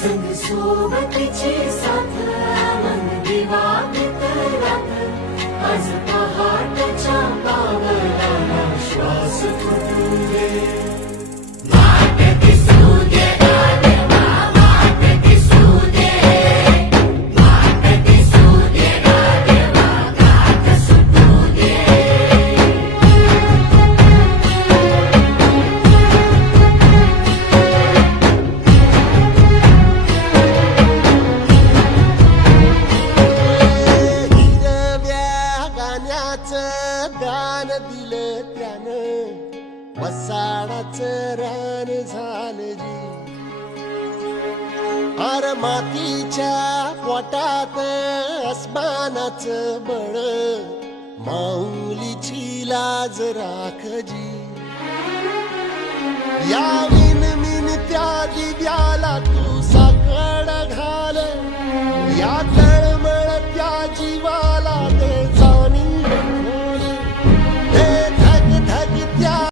संग सोबतीची साथ मन दिवा मित्रात आज पहाटच्या पावलाला श्वास फुटू दे वाट दिसू दे गाढवा वाट दिसू दे वाट दिसू दे गाढवा गाठ सुटू दे दान दिलं त्यानं वसाडाचं रान झालं जी अर मातीच्या पोटात अस्मानाचं बळ माऊलीची लाज राखजी या विन त्या दिव्याला तू साखर घाल या तळ